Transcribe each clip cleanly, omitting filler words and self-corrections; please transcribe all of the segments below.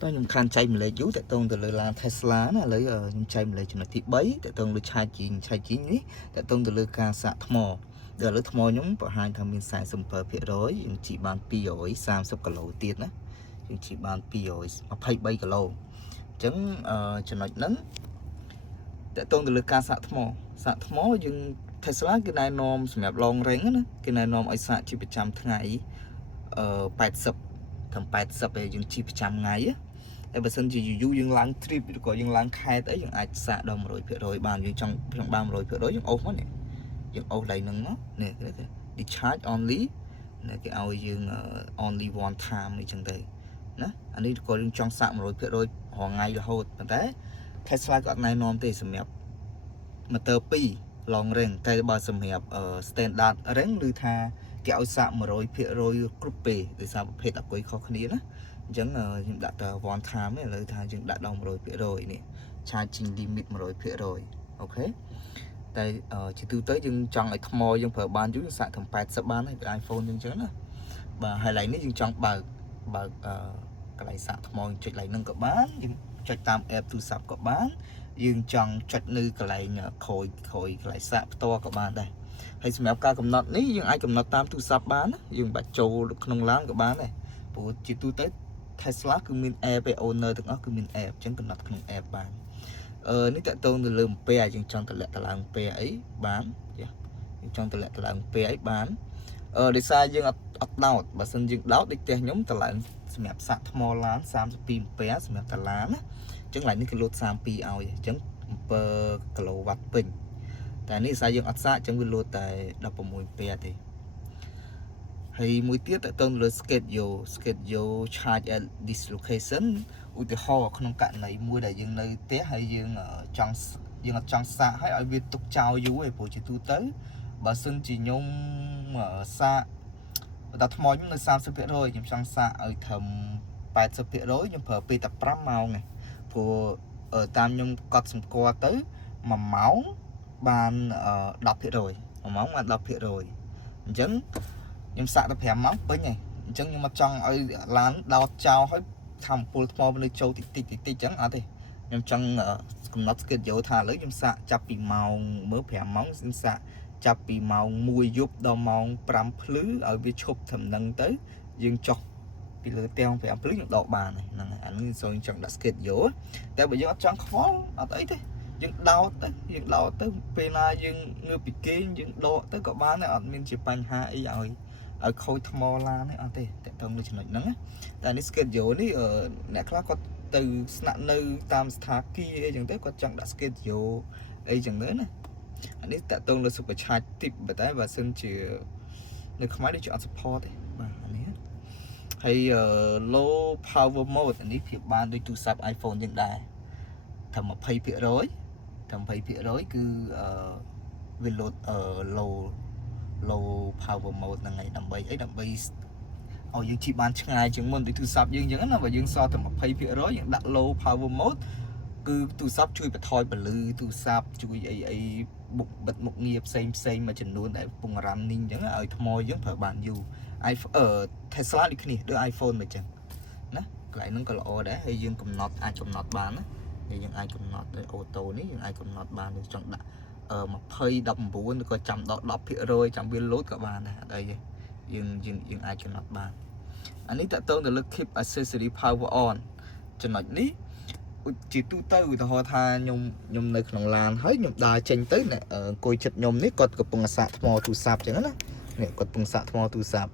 tôi nhung khăn chạy mình lấy chú tại tôi từ là Tesla nè lấy nhung chạy mình lấy cho nó thịt bấy tại tôi lấy chai chín ní tại tôi từ lấy ca sạ thmò giờ lấy thmò nhúng vào hai thằng mình xài sầm phở phía rồi chỉ bán pi rồi 30 kg tiền á chỉ bán pi rồi mà pay 3 kg chẳng cho nó nắng tại tôi từ lấy ca sạ thmò nhưng Tesla cái này nom sầm long rèn á cái này nom ai sạ chỉ 100 ngày 80 thằng 80 về nhưng chỉ 100 ngày á bởi sân chỉ dụ dương láng trip có dương láng khai tới dương ai xạ đồng rồi phía rồi bàn dương trong 30 rồi phía rồi dương ốp mất này dương ốp lại nâng nó nè đi charge only nè cái ao dương only one time này chẳng đây nè anh đi có dương trong xạ rồi phía rồi họ ngày là hột mà thế Tesla có này non thì sầm nhập mà tờ pi long rèn tay bao sầm nhập standard rèn lưu tha kéo xạ rồi phía rồi group P để sao phải tập quay khó khăn á chẳng những đặt one time này lời thay những đặt đồng rồi phía rồi nè charging limit rồi phía rồi ok đây chỉ từ tới nhưng trong ấy thầm mồi nhưng phải ban chúng sạc thầm 80 bán này iPhone nhưng chứ nè và hay lấy nó nhưng trong bà cái này sạc thầm mồi chạy lại nâng cỡ bán nhưng chạy tam app tu sạp cỡ bán nhưng trong chạy như cái này khôi cái này sạc to cỡ bán đây hay xem ca cầm nọt ní nhưng ai cầm nọt tam tu sạp bán nhưng bà trâu không láng cỡ bán này bộ chỉ tu tới Tesla cứ min airไป owner ទាំងអស់គឺមាន air អញ្ចឹងកំណត់ក្នុង air បាននេះតើតើទៅលើអំពែអញ្ចឹងចង់តម្លាក់តឡើងអំពែអីបានចង់តម្លាក់តឡើងអំពែអីបានដោយសារយើងអត់ដោតបើសិនយើងដោតដូចផ្ទះខ្ញុំតឡើងសម្រាប់សាក់ថ្មឡាន32អំពែសម្រាប់តឡានណាអញ្ចឹងឡើងនេះគឺលោត32ឲ្យអញ្ចឹង7 kW ពេញតែនេះដោយសារយើងអត់សាកអញ្ចឹងវាលោតតែ16អំពែទេហើយមួយទៀតតើទៅលើ schedule charge at this location ឧទាហរណ៍ក្នុងករណីមួយដែលយើងនៅផ្ទះហើយយើងអត់ចង់សាកឲ្យវាទុកចោលយូរឯងព្រោះជាទូទៅបើសិនជាខ្ញុំសាកដល់ថ្មខ្ញុំនៅ 30% ខ្ញុំចង់សាកឲ្យត្រឹម 80% ខ្ញុំប្រើពេលតែ5ម៉ោងឯងព្រោះតាមខ្ញុំកត់សម្គាល់ទៅ1ម៉ោងបាន 10% 1ម៉ោងបាន 10% អញ្ចឹងខ្ញុំសាក់ទៅ5ម៉ោងពេញហើយអញ្ចឹងខ្ញុំអត់ចង់ឲ្យឡានដោតចោលឲ្យថាមពលថ្មនៅចូលតិចអញ្ចឹងអត់ទេខ្ញុំចង់កំណត់ schedule ថាឥឡូវខ្ញុំសាក់ចាប់ពីម៉ោងមើល5ម៉ោងខ្ញុំសាក់ចាប់ពីម៉ោង1យប់ដល់ម៉ោង5ភ្លឺឲ្យវាឈប់ត្រឹមហ្នឹងទៅយើងចុះពីលើទាំង5ភ្លឺយើងដកបានហ្នឹងហើយអានេះសូមចង់ដាក់ schedule តែបើយើងអត់ចង់ខ្វល់អត់អីទេយើងដោតទៅពេលណាយើងងើបពីគេងយើងដកទៅក៏បានដែរអត់មានជាបញ្ហាអីឲ្យខូចថ្មឡានទេអត់ទេតែតឹងលើចំណុចហ្នឹងតែនេះ schedule នេះអ្នកខ្លះគាត់ទៅស្នាក់នៅតាមស្ថាគារអីចឹងទៅគាត់ចង់ដាក់ schedule អីចឹងទៅណាអានេះតើតឹងលើ super charge tip តែបើសិនជានៅខ្មែរដូចជាអត់ support ទេបាទអានេះហើយ low power mode អានេះភាពបានដូចទូរស័ព្ទ iPhone ចឹងដែរតែ 20% គឺវាលោតlow power mode ហ្នឹងហើយដើម្បីឲ្យយើងជិះបានឆ្ងាយជាងមុនដូចទូរស័ព្ទយើងអញ្ចឹងណាបើយើងសល់តែ 20% យើងដាក់ low power mode គឺទូរស័ព្ទជួយបន្ថយពលឺទូរស័ព្ទជួយអីបុកបិទមុខងារផ្សេងមួយចំនួនដែលពងរ៉ាំនីងអញ្ចឹងឲ្យថ្មយើងប្រើបានយូរ Tesla ដូចគ្នាដូច iPhone មកអញ្ចឹងណាកន្លែងហ្នឹងក៏ល្អដែរហើយយើងអាចកំណត់បានណាយើងអាចកំណត់ដោយអូតូនេះយើងអាចកំណត់បានយើងចង់ដាក់20 19ឬក៏ចាំដល់ 10% ចាំវាលោតក៏បានដែរអត់អីទេយើងអាចកំណត់បានអានេះតើតើទៅលើ keep accessory power on ចំណុចនេះជាទូទៅឧទាហរណ៍ថាខ្ញុំនៅក្នុងឡានហើយខ្ញុំដើរចេញទៅអង្គុយចិត្តខ្ញុំនេះគាត់កំពុងសាកថ្មទូរស័ព្ទអញ្ចឹងណានេះគាត់កំពុងសាកថ្មទូរស័ព្ទ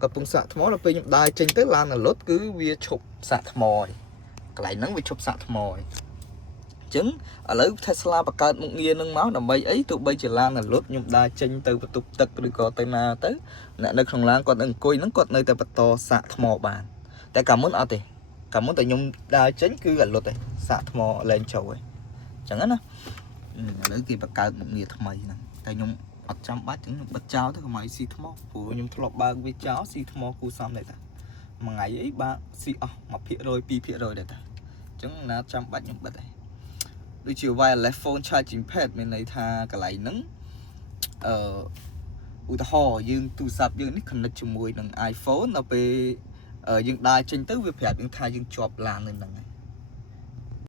គាត់កំពុងសាកថ្មដល់ពេលខ្ញុំដើរចេញទៅឡានរលត់គឺវាឈប់សាកថ្មហើយកន្លែងហ្នឹងវាឈប់សាកថ្មហើយអញ្ចឹងឥឡូវ Tesla បង្កើតមុខងារនឹងមកដើម្បីអីទោះបីជាឡានរលត់ខ្ញុំដើរចេញទៅបន្ទប់ទឹកឬក៏ទៅណាទៅអ្នកនៅក្នុងឡានគាត់អង្គុយហ្នឹងគាត់នៅតែបន្តសាកថ្មបានតែកាលមុនអត់ទេកាលមុនតែខ្ញុំដើរចេញគឺរលត់ទេសាកថ្មលែងចូលហើយអញ្ចឹងណាឥឡូវគេបង្កើតមុខងារថ្មីហ្នឹងតែខ្ញុំអត់ចាំបាច់ខ្ញុំបិទចោលទៅកុំឲ្យស៊ីថ្មព្រោះខ្ញុំធ្លាប់បើកវាចោលស៊ីថ្មគូសំដែរតាមួយថ្ងៃអីបើស៊ីអស់ 1% 2% ដែរតាអញ្ចឹងណាចាំបាច់ខ្ញុំបិទទេដូចជា wireless phone charging pad មានន័យថាកន្លែងហ្នឹងឧទាហរណ៍យើងទូរស័ព្ទយើងនេះ connect ជាមួយនឹង iPhone ដល់ពេល យើងដើរចេញទៅវាប្រាប់យើងថាយើងជាប់ឡាននៅហ្នឹង